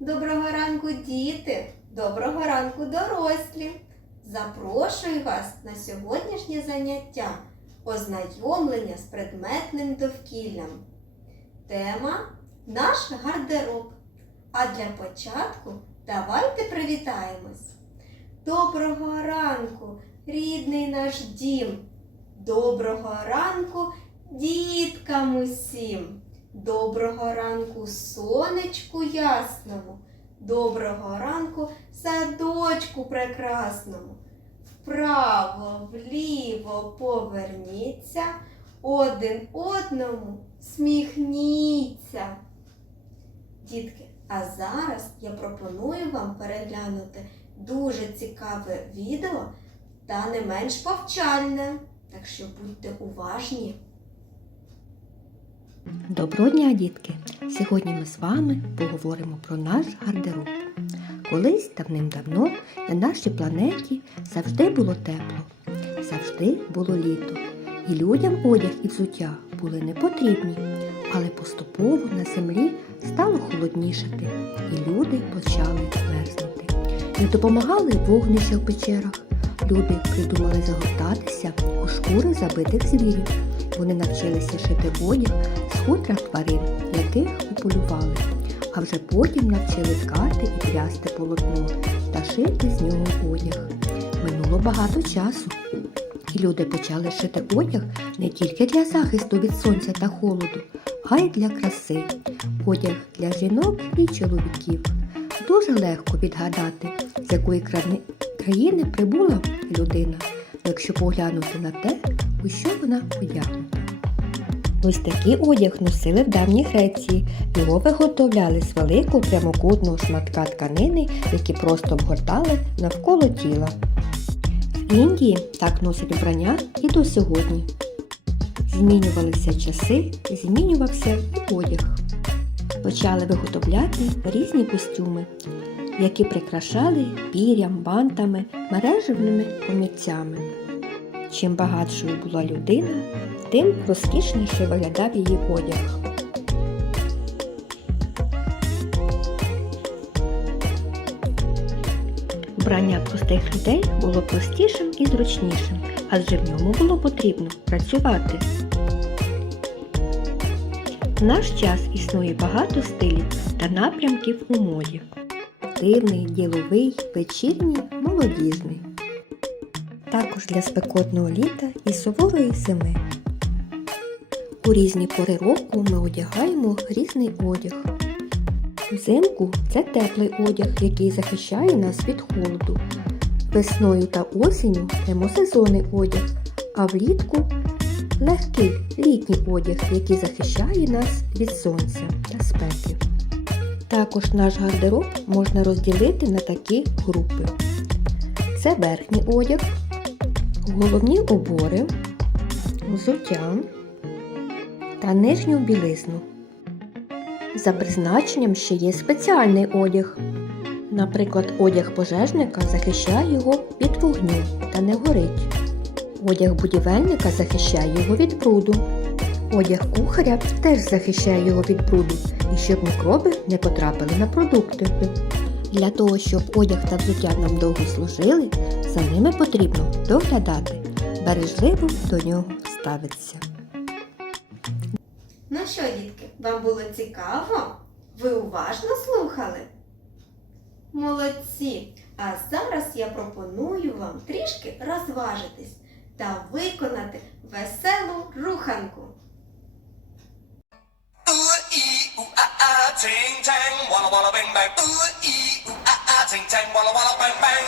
Доброго ранку, діти! Доброго ранку, дорослі! Запрошую вас на сьогоднішнє заняття ознайомлення з предметним довкіллям. Тема наш гардероб. А для початку давайте привітаємось. Доброго ранку, рідний наш дім! Доброго ранку, діткам усім! Доброго ранку, сонечку ясному! Доброго ранку, садочку прекрасному! Вправо, вліво поверніться, один одному сміхніться. Дітки, а зараз я пропоную вам переглянути дуже цікаве відео та не менш повчальне. Так що будьте уважні. Доброго дня, дітки! Сьогодні ми з вами поговоримо про наш гардероб. Колись давним-давно на нашій планеті завжди було тепло, завжди було літо. І людям одяг і взуття були не потрібні, але поступово на землі стало холоднішати, і люди почали мерзнути. Не допомагали вогнища в печерах. Люди придумали загортатися у шкури забитих звірів. Вони навчилися шити одяг з хутра тварин, яких уполювали, а вже потім навчили ткати і прясти полотно та шити з нього одяг. Минуло багато часу, і люди почали шити одяг не тільки для захисту від сонця та холоду, а й для краси. Одяг для жінок і чоловіків. Дуже легко відгадати, з якої країни прибула людина, якщо поглянути на те, у що вона одягнута. Ось такий одяг носили в давній Греції. Його виготовляли з великого прямокутного шматка тканини, які просто обгортали навколо тіла. В Індії так носять вбрання і до сьогодні. Змінювалися часи, змінювався одяг. Почали виготовляти різні костюми, які прикрашали пір'ям, бантами, мережевними комірцями. Чим багатшою була людина, тим розкішніше виглядав її одяг. Вбрання простих людей було простішим і зручнішим, адже в ньому було потрібно працювати. В наш час існує багато стилів та напрямків у моді. Дивний, діловий, вечірній, молодіжний. Також для спекотного літа і суворої зими. У різні пори року ми одягаємо різний одяг. Взимку це теплий одяг, який захищає нас від холоду. Весною та осінню темосезонний одяг, а влітку легкий літній одяг, який захищає нас від сонця та спеки. Також наш гардероб можна розділити на такі групи. Це верхній одяг, головні убори, взуття та нижню білизну. За призначенням ще є спеціальний одяг. Наприклад, одяг пожежника захищає його від вогню та не горить. Одяг будівельника захищає його від бруду. Одяг кухаря теж захищає його від бруду і щоб мікроби не потрапили на продукти. Для того, щоб одяг та взуття нам довго служили, за ними потрібно доглядати, бережливо до нього ставитися. Ну що, дітки, вам було цікаво? Ви уважно слухали? Молодці! А зараз я пропоную вам трішки розважитись та виконати веселу руханку. Ooh ee ooh ah ah เจ๋งๆบอลลวลแปงแปง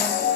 Yes.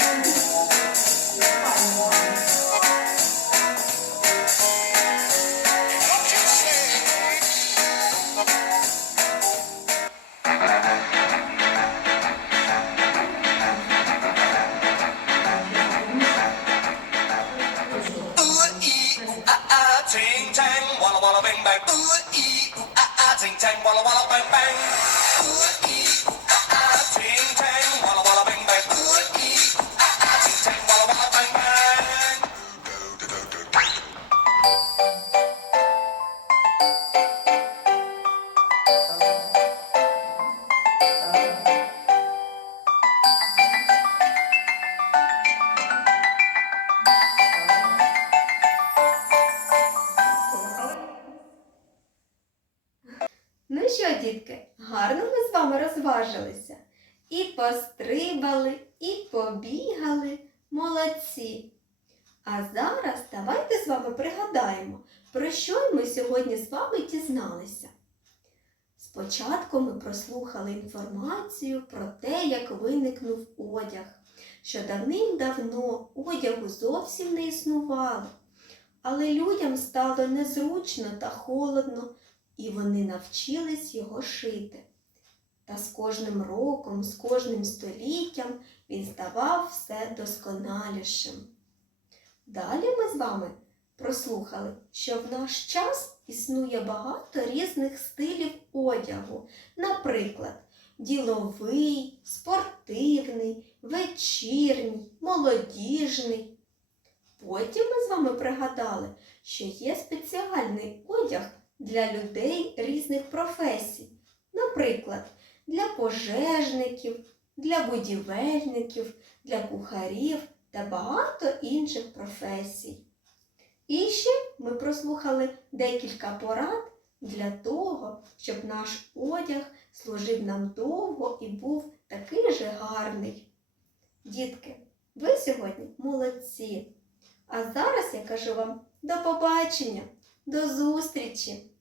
Пострибали, і побігали. Молодці! А зараз давайте з вами пригадаємо, про що ми сьогодні з вами дізналися. Спочатку ми прослухали інформацію про те, як виникнув одяг, що давним-давно одягу зовсім не існувало, але людям стало незручно та холодно, і вони навчились його шити. Та з кожним роком, з кожним століттям він ставав все досконалішим. Далі ми з вами прослухали, що в наш час існує багато різних стилів одягу, наприклад, діловий, спортивний, вечірній, молодіжний. Потім ми з вами пригадали, що є спеціальний одяг для людей різних професій, наприклад, для пожежників, для будівельників, для кухарів та багато інших професій. І ще ми прослухали декілька порад для того, щоб наш одяг служив нам довго і був такий же гарний. Дітки, ви сьогодні молодці! А зараз я кажу вам до побачення, до зустрічі!